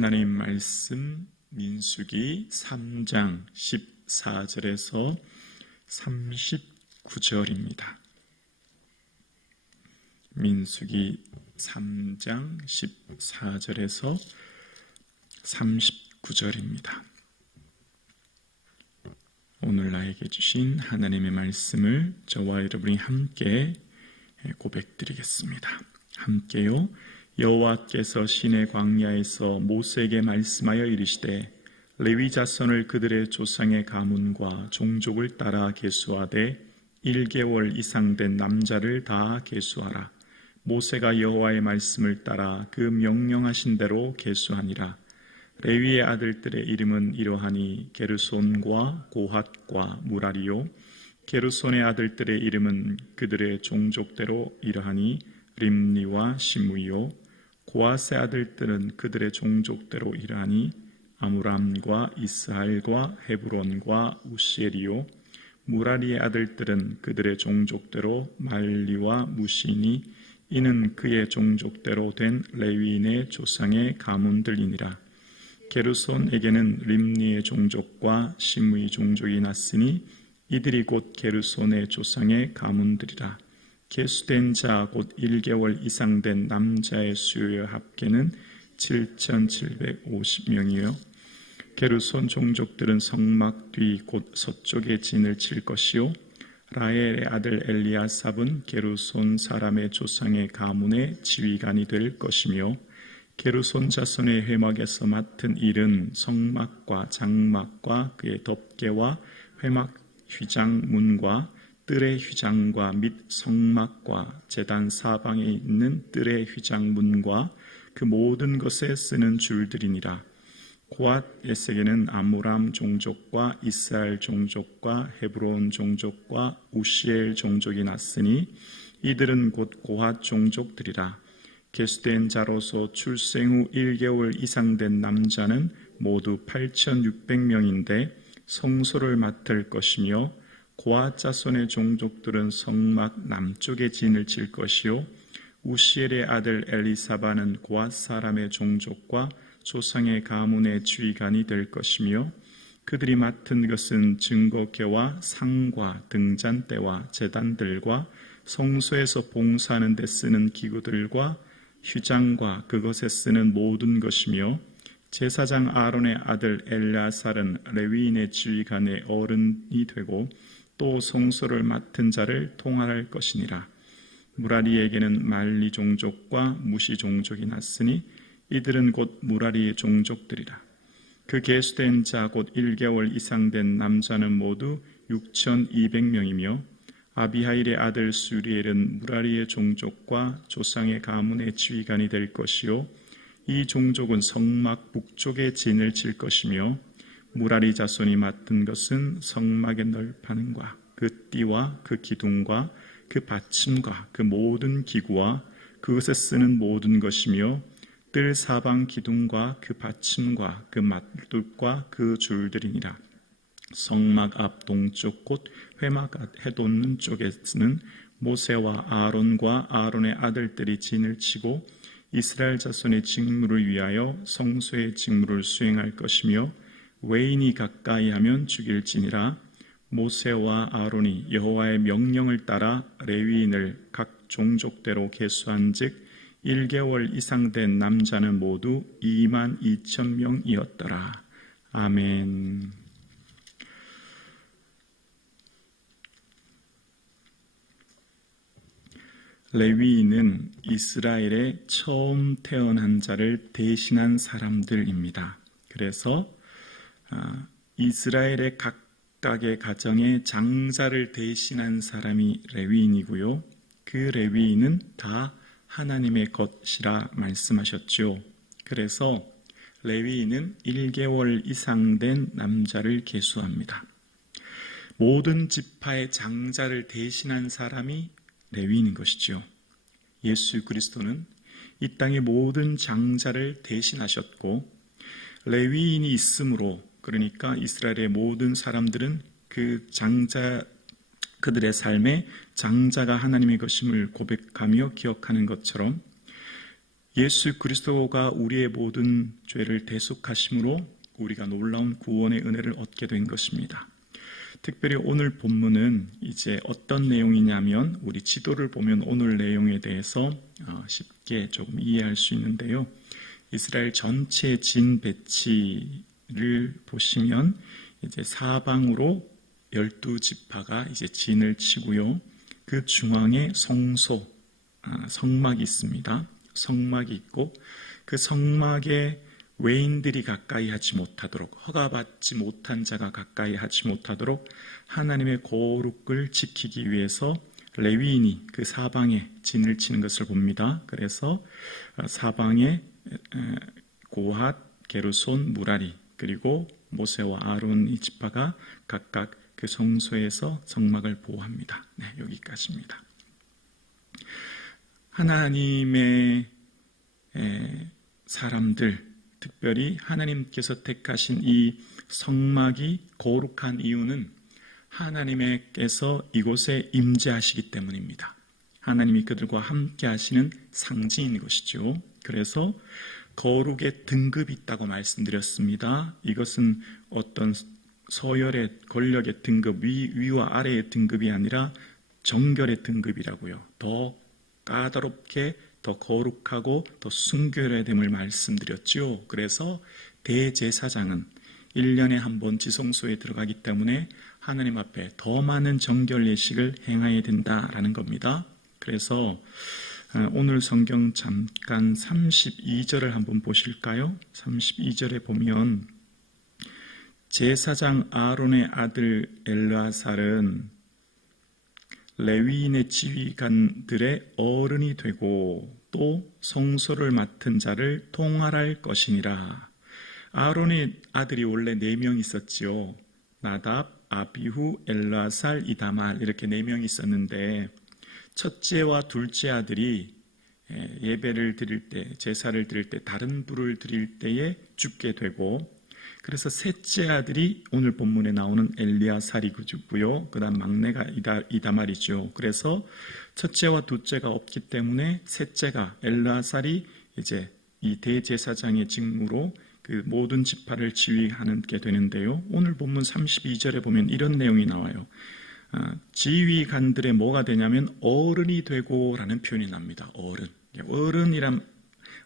하나님 말씀 민수기 3장 14절에서 39절입니다. 민수기 3장 14절에서 39절입니다. 오늘 나에게 주신 하나님의 말씀을 저와 여러분이 함께 고백드리겠습니다. 함께요. 여호와께서 시내 광야에서 모세에게 말씀하여 이르시되 레위 자손을 그들의 조상의 가문과 종족을 따라 계수하되 1개월 이상 된 남자를 다 계수하라. 모세가 여호와의 말씀을 따라 그 명령하신 대로 계수하니라. 레위의 아들들의 이름은 이러하니 게르손과 고핫과 무라리요. 게르손의 아들들의 이름은 그들의 종족대로 이러하니 림니와 시므이요. 고핫의 아들들은 그들의 종족대로 이러하니 아므람과 이스할과 헤브론과 우시엘이요. 무라리의 아들들은 그들의 종족대로 말리와 무시니 이는 그의 종족대로 된 레위인의 조상의 가문들이니라. 게르손에게는 림니의 종족과 시므이 종족이 났으니 이들이 곧 게르손의 조상의 가문들이라. 계수된 자 곧 1개월 이상 된 남자의 수요 합계는 7,750명이요. 게르손 종족들은 성막 뒤 곧 서쪽에 진을 칠 것이요. 라헬의 아들 엘리아삽은 게르손 사람의 조상의 가문의 지휘관이 될 것이며 게르손 자손의 회막에서 맡은 일은 성막과 장막과 그의 덮개와 회막 휘장문과 뜰의 휘장과 및 성막과 제단 사방에 있는 뜰의 휘장문과 그 모든 것에 쓰는 줄들이니라. 고핫에게는 아므람 종족과 이스라엘 종족과 헤브론 종족과 우시엘 종족이 났으니 이들은 곧 고핫 종족들이라. 계수된 자로서 출생 후 1개월 이상 된 남자는 모두 8,600명인데 성소를 맡을 것이며 고핫 자손의 종족들은 성막 남쪽에 진을 칠 것이요. 우시엘의 아들 엘리사바는 고핫 사람의 종족과 조상의 가문의 주의관이 될 것이며 그들이 맡은 것은 증거궤와 상과 등잔대와 제단들과 성소에서 봉사하는 데 쓰는 기구들과 휘장과 그것에 쓰는 모든 것이며 제사장 아론의 아들 엘르아살은 레위인의 지휘관의 어른이 되고 또 성소를 맡은 자를 통할할 것이니라. 무라리에게는 말리 종족과 무시 종족이 났으니 이들은 곧 무라리의 종족들이라. 그 계수된 자 곧 1개월 이상 된 남자는 모두 6,200명이며 아비하일의 아들 수리엘은 무라리의 종족과 조상의 가문의 지휘관이 될 것이요. 이 종족은 성막 북쪽에 진을 칠 것이며 무라리 자손이 맡은 것은 성막의 널판과 그 띠와 그 기둥과 그 받침과 그 모든 기구와 그것에 쓰는 모든 것이며 뜰 사방 기둥과 그 받침과 그 맞돌과 그 줄들이니라. 성막 앞 동쪽 곧 회막 해돋는 쪽에는 모세와 아론과 아론의 아들들이 진을 치고 이스라엘 자손의 직무를 위하여 성소의 직무를 수행할 것이며 외인이 가까이 하면 죽일지니라. 모세와 아론이 여호와의 명령을 따라 레위인을 각 종족대로 계수한즉 1개월 이상 된 남자는 모두 22,000명이었더라. 아멘. 레위인은 이스라엘의 처음 태어난 자를 대신한 사람들입니다. 그래서 이스라엘의 각각의 가정의 장자를 대신한 사람이 레위인이고요. 그 레위인은 다 하나님의 것이라 말씀하셨죠. 그래서 레위인은 1개월 이상 된 남자를 계수합니다. 모든 지파의 장자를 대신한 사람이 레위인인 것이죠. 예수 그리스도는 이 땅의 모든 장자를 대신하셨고 레위인이 있으므로 그러니까 이스라엘의 모든 사람들은 그 장자 그들의 삶에 장자가 하나님의 것임을 고백하며 기억하는 것처럼 예수 그리스도가 우리의 모든 죄를 대속하심으로 우리가 놀라운 구원의 은혜를 얻게 된 것입니다. 특별히 오늘 본문은 이제 어떤 내용이냐면 우리 지도를 보면 오늘 내용에 대해서 쉽게 조금 이해할 수 있는데요. 이스라엘 전체 진 배치를 보시면 이제 사방으로 12지파가 이제 진을 치고요. 그 중앙에 성막이 있습니다. 성막이 있고 그 성막에 외인들이 가까이 하지 못하도록, 허가받지 못한 자가 가까이 하지 못하도록 하나님의 거룩을 지키기 위해서 레위인이 그 사방에 진을 치는 것을 봅니다. 그래서 사방에 고핫, 게르손, 무라리 그리고 모세와 아론의 지파가 각각 그 성소에서 성막을 보호합니다. 네, 여기까지입니다. 하나님의 사람들, 특별히 하나님께서 택하신 이 성막이 거룩한 이유는 하나님께서 이곳에 임재하시기 때문입니다. 하나님이 그들과 함께 하시는 상징인 것이죠. 그래서 거룩의 등급이 있다고 말씀드렸습니다. 이것은 어떤 서열의 권력의 등급, 위와 아래의 등급이 아니라 정결의 등급이라고요. 더 까다롭게 더 거룩하고 더 순결해야 됨을 말씀드렸죠. 그래서 대제사장은 1년에 한 번 지성소에 들어가기 때문에 하나님 앞에 더 많은 정결 예식을 행해야 된다라는 겁니다. 그래서 오늘 성경 잠깐 32절을 한번 보실까요? 32절에 보면 제사장 아론의 아들 엘르아살은 레위인의 지휘관들의 어른이 되고 또 성소를 맡은 자를 통할할 것이니라. 아론의 아들이 원래 4명 있었지요. 나답, 아비후, 엘르아살, 이다말 이렇게 4명이 있었는데 첫째와 둘째 아들이 예배를 드릴 때, 제사를 드릴 때, 다른 불을 드릴 때에 죽게 되고 그래서 셋째 아들이 오늘 본문에 나오는 엘리야살이 죽고요. 그 다음 막내가 이다말이죠. 그래서 첫째와 둘째가 없기 때문에 셋째가 엘리야살이 이제 이 대제사장의 직무로 그 모든 지파를 지휘하게 되는데요. 오늘 본문 32절에 보면 이런 내용이 나와요. 지휘관들의 뭐가 되냐면 어른이 되고 라는 표현이 납니다.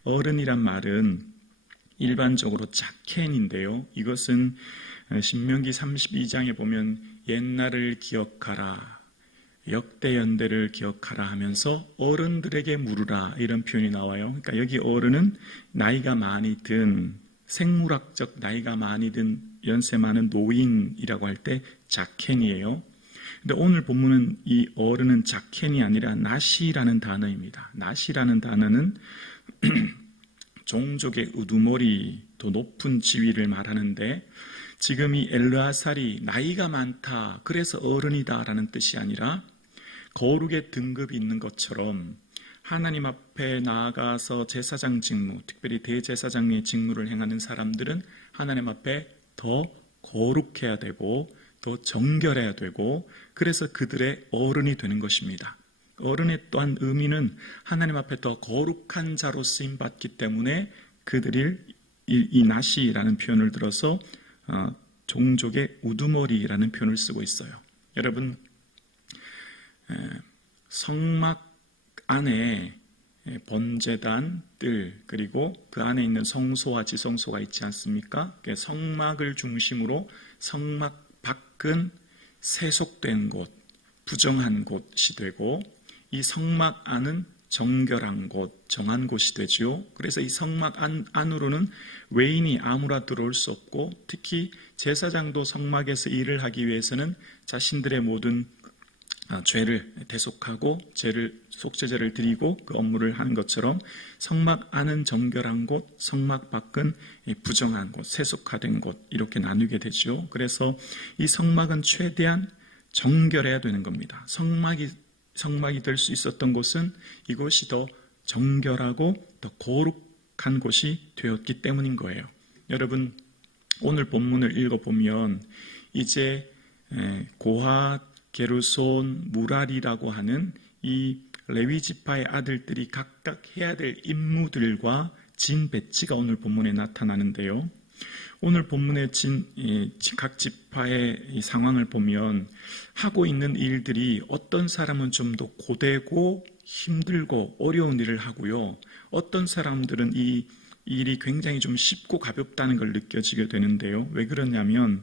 어른이란 말은 일반적으로 자켄인데요. 이것은 신명기 32장에 보면 옛날을 기억하라, 역대연대를 기억하라 하면서 어른들에게 물으라 이런 표현이 나와요. 그러니까 여기 어른은 나이가 많이 든, 생물학적 나이가 많이 든 연세 많은 노인이라고 할 때 자켄이에요. 근데 오늘 본문은 이 어른은 자켄이 아니라 나시라는 단어입니다. 나시라는 단어는 종족의 우두머리, 더 높은 지위를 말하는데 지금 이 엘르아살이 나이가 많다, 그래서 어른이다라는 뜻이 아니라 거룩의 등급이 있는 것처럼 하나님 앞에 나아가서 제사장 직무, 특별히 대제사장의 직무를 행하는 사람들은 하나님 앞에 더 거룩해야 되고 더 정결해야 되고 그래서 그들의 어른이 되는 것입니다. 어른의 또한 의미는 하나님 앞에 더 거룩한 자로 쓰임받기 때문에 그들이 이 나시라는 표현을 들어서 종족의 우두머리라는 표현을 쓰고 있어요. 여러분, 성막 안에 번제단들 그리고 그 안에 있는 성소와 지성소가 있지 않습니까? 성막을 중심으로 성막 밖은 세속된 곳, 부정한 곳이 되고 이 성막 안은 정결한 곳, 정한 곳이 되죠. 그래서 이 성막 안으로는 외인이 아무나 들어올 수 없고 특히 제사장도 성막에서 일을 하기 위해서는 자신들의 모든 죄를 대속하고 속죄제를 드리고 그 업무를 하는 것처럼 성막 안은 정결한 곳, 성막 밖은 부정한 곳, 세속화된 곳 이렇게 나누게 되죠. 그래서 이 성막은 최대한 정결해야 되는 겁니다. 성막이 될 수 있었던 곳은 이곳이 더 정결하고 더 거룩한 곳이 되었기 때문인 거예요. 여러분, 오늘 본문을 읽어보면 이제 고핫, 게르손, 무라리라고 하는 이 레위 지파의 아들들이 각각 해야 될 임무들과 진 배치가 오늘 본문에 나타나는데요. 오늘 본문의 각 지파의 이 상황을 보면 하고 있는 일들이 어떤 사람은 좀 더 고되고 힘들고 어려운 일을 하고요. 어떤 사람들은 이 일이 굉장히 좀 쉽고 가볍다는 걸 느껴지게 되는데요. 왜 그러냐면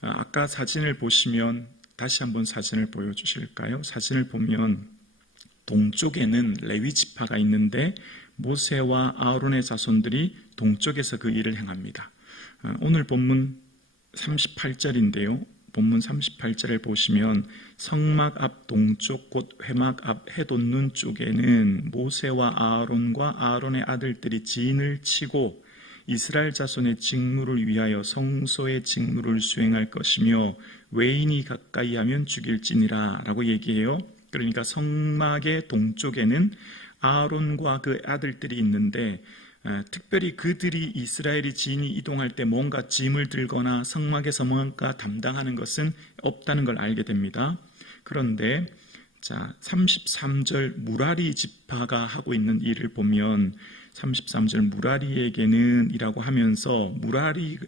아까 사진을 보시면 다시 한번 사진을 보여주실까요? 사진을 보면 동쪽에는 레위 지파가 있는데 모세와 아론의 자손들이 동쪽에서 그 일을 행합니다. 오늘 본문 38절인데요. 본문 38절을 보시면 성막 앞 동쪽 곧 회막 앞 해돋는 쪽에는 모세와 아론과 아론의 아들들이 진을 치고 이스라엘 자손의 직무를 위하여 성소의 직무를 수행할 것이며 외인이 가까이 하면 죽일지니라 라고 얘기해요. 그러니까 성막의 동쪽에는 아론과 그 아들들이 있는데 특별히 그들이 이스라엘이 진이 이동할 때 뭔가 짐을 들거나 성막에서 뭔가 담당하는 것은 없다는 걸 알게 됩니다. 그런데 33절 무라리 지파가 하고 있는 일을 보면 33절 무라리에게는 이라고 하면서 무라리의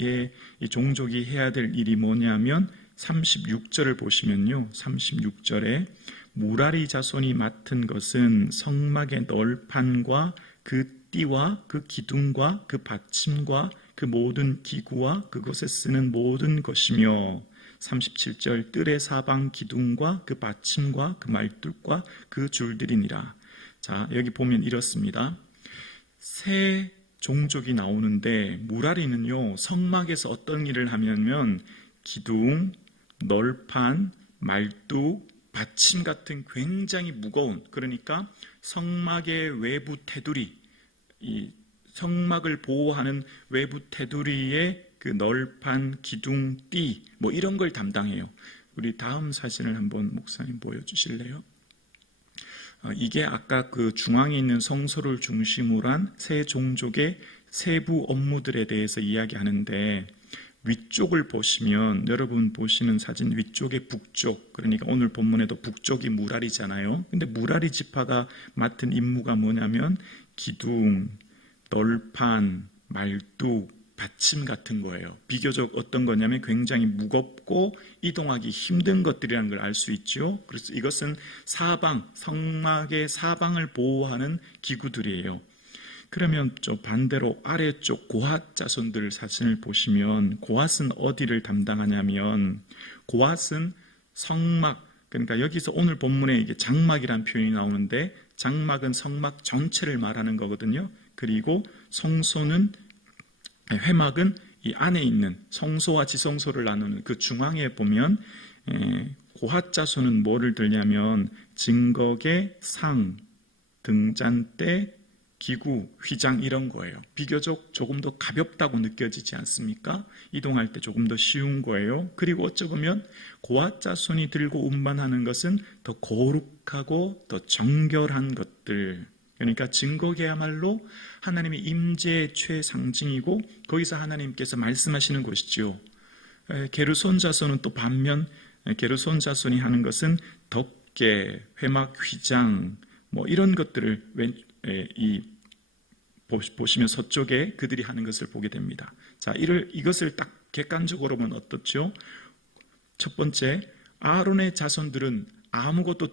이 종족이 해야 될 일이 뭐냐면 36절을 보시면요. 36절에 무라리 자손이 맡은 것은 성막의 널판과 그 띠와 그 기둥과 그 받침과 그 모든 기구와 그것에 쓰는 모든 것이며 37절 뜰의 사방 기둥과 그 받침과 그 말뚝과 그 줄들이니라. 자, 여기 보면 이렇습니다. 세 종족이 나오는데 무라리는요, 성막에서 어떤 일을 하냐면 기둥, 널판, 말뚝, 받침 같은 굉장히 무거운, 그러니까 성막의 외부 테두리, 이 성막을 보호하는 외부 테두리의 그 널판, 기둥, 띠, 뭐 이런 걸 담당해요. 우리 다음 사진을 한번 목사님 보여주실래요? 이게 아까 그 중앙에 있는 성소를 중심으로 한 세 종족의 세부 업무들에 대해서 이야기하는데 위쪽을 보시면 여러분 보시는 사진 위쪽의 북쪽, 그러니까 오늘 본문에도 북쪽이 무라리잖아요. 근데 무라리 지파가 맡은 임무가 뭐냐면 기둥, 널판, 말뚝, 받침 같은 거예요. 비교적 어떤 거냐면 굉장히 무겁고 이동하기 힘든 것들이라는 걸 알 수 있죠. 그래서 이것은 사방, 성막의 사방을 보호하는 기구들이에요. 그러면 저 반대로 아래쪽 고핫 자손들 사진을 보시면 고핫은 어디를 담당하냐면 고핫은 성막, 그러니까 여기서 오늘 본문에 이게 장막이라는 표현이 나오는데 장막은 성막 전체를 말하는 거거든요. 그리고 성소는 회막은 이 안에 있는 성소와 지성소를 나누는 그 중앙에 보면 고핫 자손은 뭐를 들냐면 증거계, 상, 등잔대, 기구, 휘장 이런 거예요. 비교적 조금 더 가볍다고 느껴지지 않습니까? 이동할 때 조금 더 쉬운 거예요. 그리고 어찌 보면 고핫 자손이 들고 운반하는 것은 더 거룩하고 더 정결한 것들. 그러니까 증거계야말로 하나님의 임재의 최상징이고 거기서 하나님께서 말씀하시는 곳이죠. 게르손 자손은 또 반면 게르손 자손이 하는 것은 덮개, 회막, 휘장 뭐 이런 것들을 보시면 서쪽에 그들이 하는 것을 보게 됩니다. 자, 이것을 딱 객관적으로 보면 어떻죠? 첫 번째, 아론의 자손들은 아무것도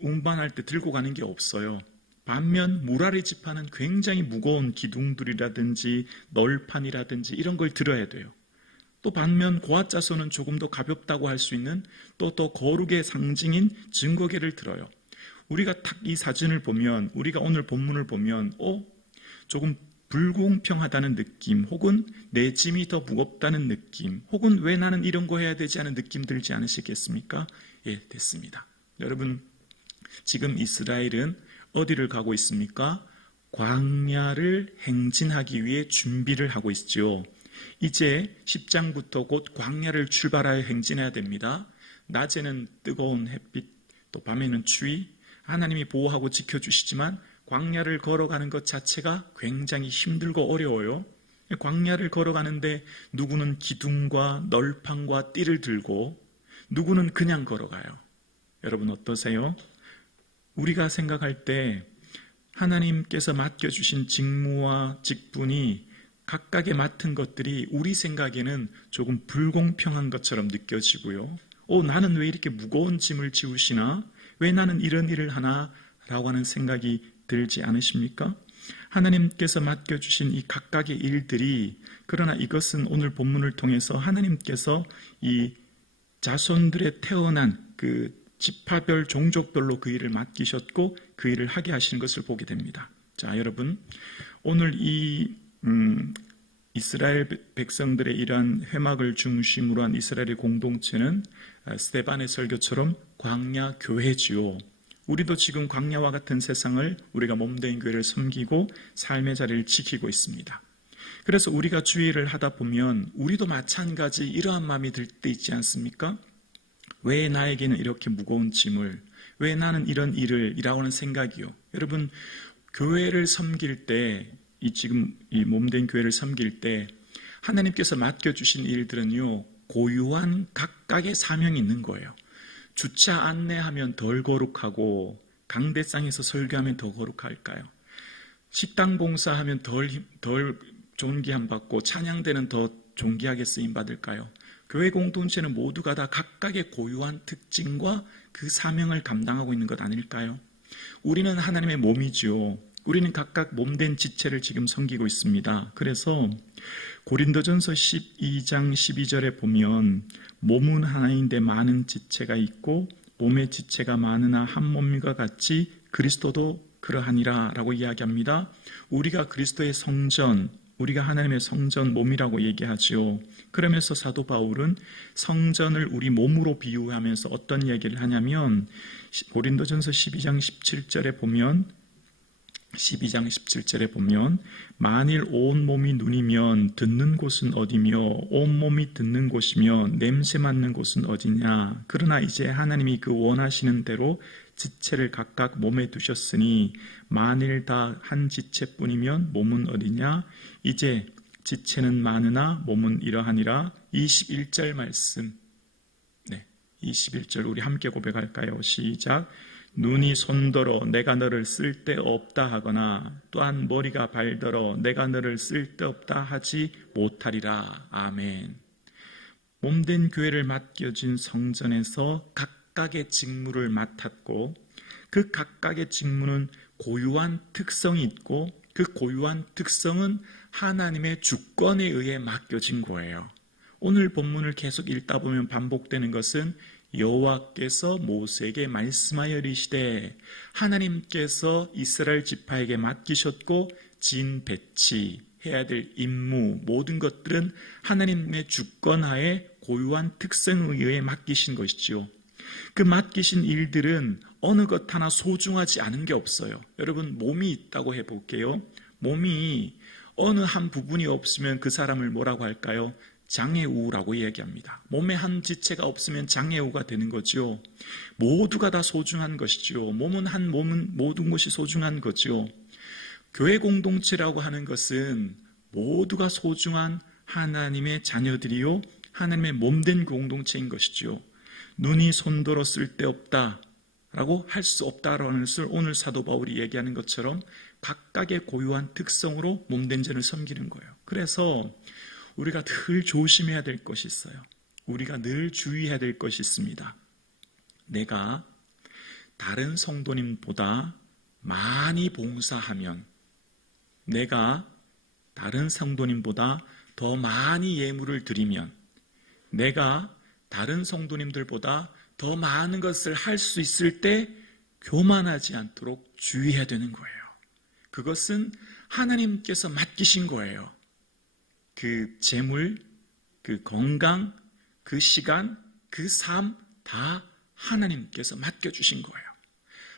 운반할 때 들고 가는 게 없어요. 반면 무라리 지파는 굉장히 무거운 기둥들이라든지 널판이라든지 이런 걸 들어야 돼요. 또 반면 고핫 자손은 조금 더 가볍다고 할 수 있는 또 거룩의 상징인 증거계를 들어요. 우리가 딱 이 사진을 보면, 우리가 오늘 본문을 보면 조금 불공평하다는 느낌, 혹은 내 짐이 더 무겁다는 느낌, 혹은 왜 나는 이런 거 해야 되지 않은 느낌 들지 않으시겠습니까? 예, 됐습니다. 여러분, 지금 이스라엘은 어디를 가고 있습니까? 광야를 행진하기 위해 준비를 하고 있죠. 이제 10장부터 곧 광야를 출발하여 행진해야 됩니다. 낮에는 뜨거운 햇빛, 또 밤에는 추위, 하나님이 보호하고 지켜주시지만 광야를 걸어가는 것 자체가 굉장히 힘들고 어려워요. 광야를 걸어가는데 누구는 기둥과 널판과 띠를 들고 누구는 그냥 걸어가요. 여러분 어떠세요? 우리가 생각할 때 하나님께서 맡겨주신 직무와 직분이 각각의 맡은 것들이 우리 생각에는 조금 불공평한 것처럼 느껴지고요. 나는 왜 이렇게 무거운 짐을 지우시나? 왜 나는 이런 일을 하나? 라고 하는 생각이 들지 않으십니까? 하나님께서 맡겨주신 이 각각의 일들이, 그러나 이것은 오늘 본문을 통해서 하나님께서 이 자손들의 태어난 그 지파별 종족별로 그 일을 맡기셨고 그 일을 하게 하시는 것을 보게 됩니다. 자, 여러분, 오늘 이 이스라엘 백성들의 이러한 회막을 중심으로 한 이스라엘의 공동체는 스데반의 설교처럼 광야 교회지요. 우리도 지금 광야와 같은 세상을 우리가 몸된 교회를 섬기고 삶의 자리를 지키고 있습니다. 그래서 우리가 주의를 하다 보면 우리도 마찬가지 이러한 마음이 들 때 있지 않습니까? 왜 나에게는 이렇게 무거운 짐을, 왜 나는 이런 일을 이라고 하는 생각이요. 여러분, 교회를 섬길 때, 지금 이 몸된 교회를 섬길 때 하나님께서 맡겨주신 일들은요, 고유한 각각의 사명이 있는 거예요. 주차 안내하면 덜 거룩하고 강대상에서 설교하면 더 거룩할까요? 식당 봉사하면 덜 존귀함 받고 찬양대는 더 존귀하게 쓰임 받을까요? 교회 공동체는 모두가 다 각각의 고유한 특징과 그 사명을 감당하고 있는 것 아닐까요? 우리는 하나님의 몸이죠. 우리는 각각 몸된 지체를 지금 섬기고 있습니다. 그래서 고린도전서 12장 12절에 보면 몸은 하나인데 많은 지체가 있고 몸의 지체가 많으나 한 몸과 같이 그리스도도 그러하니라 라고 이야기합니다. 우리가 그리스도의 성전, 우리가 하나님의 성전 몸이라고 얘기하죠. 그러면서 사도 바울은 성전을 우리 몸으로 비유하면서 어떤 얘기를 하냐면 고린도전서 12장 17절에 보면 만일 온 몸이 눈이면 듣는 곳은 어디며 온 몸이 듣는 곳이며 냄새 맡는 곳은 어디냐. 그러나 이제 하나님이 그 원하시는 대로 지체를 각각 몸에 두셨으니 만일 다 한 지체뿐이면 몸은 어디냐. 이제 지체는 많으나 몸은 이러하니라. 21절 말씀, 21절 우리 함께 고백할까요? 시작. 눈이 손더러 내가 너를 쓸데없다 하거나 또한 머리가 발더러 내가 너를 쓸데없다 하지 못하리라. 아멘. 몸된 교회를 맡겨진 성전에서 각각의 직무를 맡았고 그 각각의 직무는 고유한 특성이 있고 그 고유한 특성은 하나님의 주권에 의해 맡겨진 거예요. 오늘 본문을 계속 읽다 보면 반복되는 것은 여호와께서 모세에게 말씀하여 이르시되, 하나님께서 이스라엘 지파에게 맡기셨고 진 배치해야 될 임무 모든 것들은 하나님의 주권하에 고유한 특성에 의해 맡기신 것이지요. 그 맡기신 일들은 어느 것 하나 소중하지 않은 게 없어요. 여러분, 몸이 있다고 해볼게요. 몸이 어느 한 부분이 없으면 그 사람을 뭐라고 할까요? 장애우라고 이야기합니다. 몸에 한 지체가 없으면 장애우가 되는 거죠. 모두가 다 소중한 것이죠. 몸은 모든 것이 소중한 거죠. 교회 공동체라고 하는 것은 모두가 소중한 하나님의 자녀들이요, 하나님의 몸된 공동체인 것이죠. 눈이 손더러 쓸데없다 라고 할 수 없다라는 것을 오늘 사도 바울이 얘기하는 것처럼 각각의 고유한 특성으로 몸된 자를 섬기는 거예요. 그래서 우리가 늘 조심해야 될 것이 있어요. 우리가 늘 주의해야 될 것이 있습니다. 내가 다른 성도님보다 많이 봉사하면, 내가 다른 성도님보다 더 많이 예물을 드리면, 내가 다른 성도님들보다 더 많은 것을 할 수 있을 때 교만하지 않도록 주의해야 되는 거예요. 그것은 하나님께서 맡기신 거예요. 그 재물, 그 건강, 그 시간, 그 삶 다 하나님께서 맡겨주신 거예요.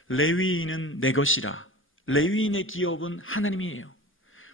레위인은 내 것이라. 레위인의 기업은 하나님이에요.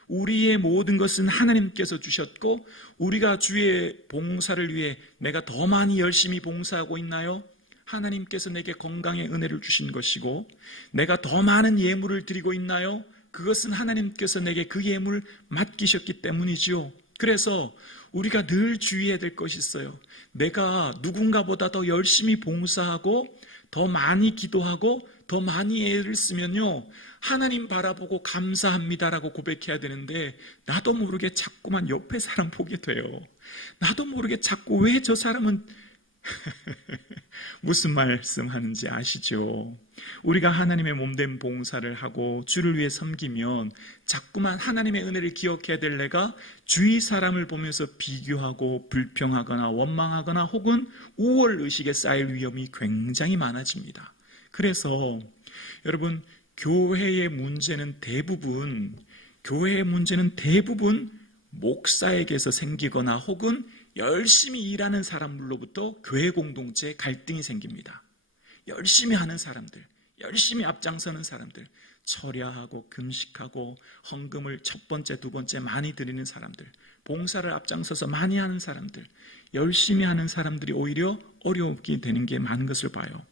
우리의 모든 것은 하나님께서 주셨고, 우리가 주의 봉사를 위해 내가 더 많이 열심히 봉사하고 있나요? 하나님께서 내게 건강의 은혜를 주신 것이고, 내가 더 많은 예물을 드리고 있나요? 그것은 하나님께서 내게 그 예물을 맡기셨기 때문이지요. 그래서 우리가 늘 주의해야 될 것이 있어요. 내가 누군가보다 더 열심히 봉사하고 더 많이 기도하고 더 많이 애를 쓰면요, 하나님 바라보고 감사합니다라고 고백해야 되는데 나도 모르게 자꾸만 옆에 사람 보게 돼요. 나도 모르게 자꾸 왜 저 사람은 무슨 말씀하는지 아시죠? 우리가 하나님의 몸된 봉사를 하고 주를 위해 섬기면 자꾸만 하나님의 은혜를 기억해야 될 내가 주위 사람을 보면서 비교하고 불평하거나 원망하거나 혹은 우월의식에 쌓일 위험이 굉장히 많아집니다. 그래서 여러분, 교회의 문제는 대부분 목사에게서 생기거나 혹은 열심히 일하는 사람들로부터 교회 공동체에 갈등이 생깁니다. 열심히 하는 사람들, 열심히 앞장서는 사람들, 철야하고 금식하고 헌금을 첫 번째, 두 번째 많이 드리는 사람들, 봉사를 앞장서서 많이 하는 사람들, 열심히 하는 사람들이 오히려 어려움이 되는 게 많은 것을 봐요.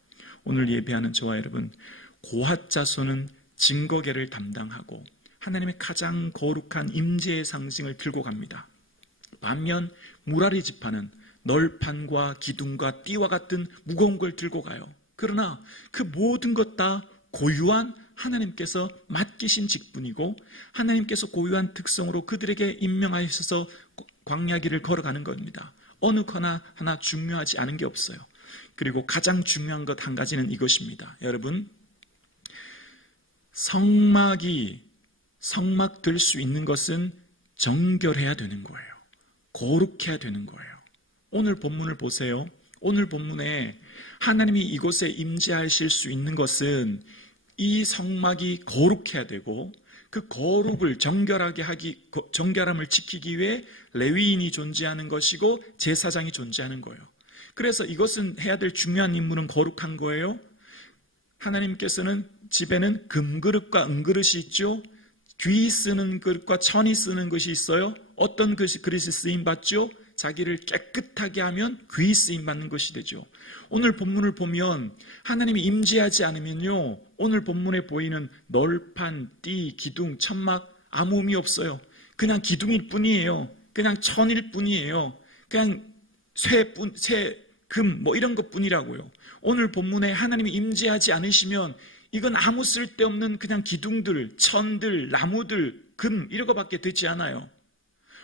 오늘 예배하는 저와 여러분, 고핫 자손은 증거계를 담당하고 하나님의 가장 거룩한 임재의 상징을 들고 갑니다. 반면 무라리 지파는 널판과 기둥과 띠와 같은 무거운 걸 들고 가요. 그러나 그 모든 것 다 고유한 하나님께서 맡기신 직분이고 하나님께서 고유한 특성으로 그들에게 임명하셔서 광야길을 걸어가는 겁니다. 어느 하나 중요하지 않은 게 없어요. 그리고 가장 중요한 것 한 가지는 이것입니다. 여러분, 성막될 수 있는 것은 정결해야 되는 거예요. 거룩해야 되는 거예요. 오늘 본문을 보세요. 오늘 본문에 하나님이 이곳에 임재하실 수 있는 것은 이 성막이 거룩해야 되고 그 거룩을 정결함을 지키기 위해 레위인이 존재하는 것이고 제사장이 존재하는 거예요. 그래서 이것은 해야 될 중요한 임무는 거룩한 거예요. 하나님께서는 집에는 금그릇과 은그릇이 있죠. 귀 쓰는 그릇과 천이 쓰는 것이 있어요. 어떤 그릇이 쓰임받죠? 자기를 깨끗하게 하면 귀 쓰임받는 것이 되죠. 오늘 본문을 보면 하나님이 임재하지 않으면요, 오늘 본문에 보이는 널판, 띠, 기둥, 천막 아무 의미 없어요. 그냥 기둥일 뿐이에요. 그냥 천일 뿐이에요. 그냥 쇠, 금 이런 것 뿐이라고요. 오늘 본문에 하나님이 임재하지 않으시면 이건 아무 쓸데없는 그냥 기둥들, 천들, 나무들, 금 이런 것밖에 되지 않아요.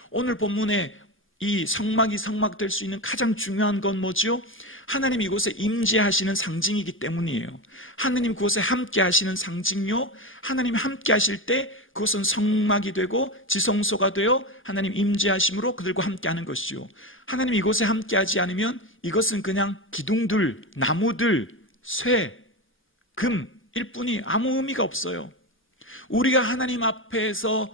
오늘 본문에 이 성막이 성막될 수 있는 가장 중요한 건 뭐죠? 하나님 이곳에 임재하시는 상징이기 때문이에요. 하나님 그곳에 함께 하시는 상징요, 하나님 함께 하실 때 그것은 성막이 되고 지성소가 되어 하나님 임재하심으로 그들과 함께 하는 것이죠. 하나님 이곳에 함께 하지 않으면 이것은 그냥 기둥들, 나무들, 쇠, 금 일 뿐이 아무 의미가 없어요. 우리가 하나님 앞에서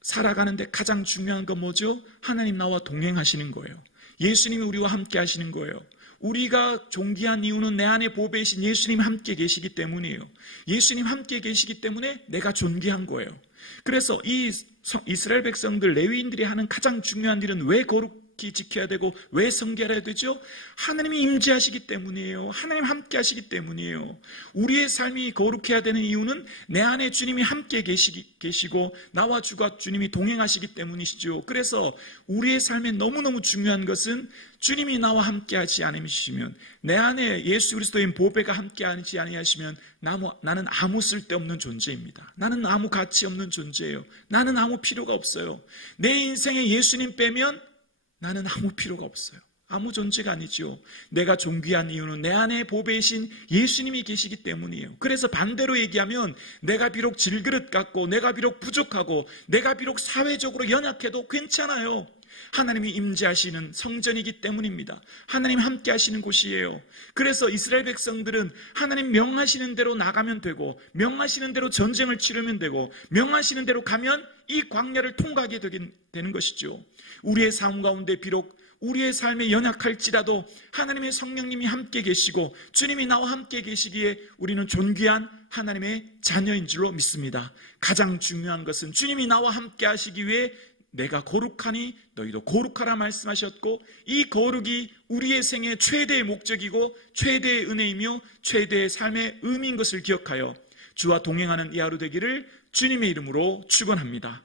살아가는데 가장 중요한 건 뭐죠? 하나님 나와 동행하시는 거예요. 예수님이 우리와 함께 하시는 거예요. 우리가 존귀한 이유는 내 안에 보배이신 예수님 함께 계시기 때문이에요. 예수님 함께 계시기 때문에 내가 존귀한 거예요. 그래서 이 이스라엘 백성들, 레위인들이 하는 가장 중요한 일은 왜 거룩히 지켜야 되고 왜 성결해야 되죠? 하나님이 임재하시기 때문이에요. 하나님 함께 하시기 때문이에요. 우리의 삶이 거룩해야 되는 이유는 내 안에 주님이 함께 계시고 나와 주님이 동행하시기 때문이시죠. 그래서 우리의 삶에 너무너무 중요한 것은 주님이 나와 함께 하지 않으시면, 내 안에 예수 그리스도인 보배가 함께 하지 아니하시면 나는 아무 쓸데없는 존재입니다. 나는 아무 가치 없는 존재예요. 나는 아무 필요가 없어요. 내 인생에 예수님 빼면 나는 아무 필요가 없어요. 아무 존재가 아니죠. 내가 존귀한 이유는 내 안에 보배이신 예수님이 계시기 때문이에요. 그래서 반대로 얘기하면 내가 비록 질그릇 같고 내가 비록 부족하고 내가 비록 사회적으로 연약해도 괜찮아요. 하나님이 임재하시는 성전이기 때문입니다. 하나님 함께 하시는 곳이에요. 그래서 이스라엘 백성들은 하나님 명하시는 대로 나가면 되고, 명하시는 대로 전쟁을 치르면 되고, 명하시는 대로 가면 이 광야를 통과하게 되는 것이죠. 우리의 삶 가운데 비록 우리의 삶에 연약할지라도 하나님의 성령님이 함께 계시고 주님이 나와 함께 계시기에 우리는 존귀한 하나님의 자녀인 줄로 믿습니다. 가장 중요한 것은 주님이 나와 함께 하시기 위해 내가 거룩하니 너희도 거룩하라 말씀하셨고, 이 거룩이 우리의 생의 최대의 목적이고 최대의 은혜이며 최대의 삶의 의미인 것을 기억하여 주와 동행하는 이 하루 되기를 주님의 이름으로 축원합니다.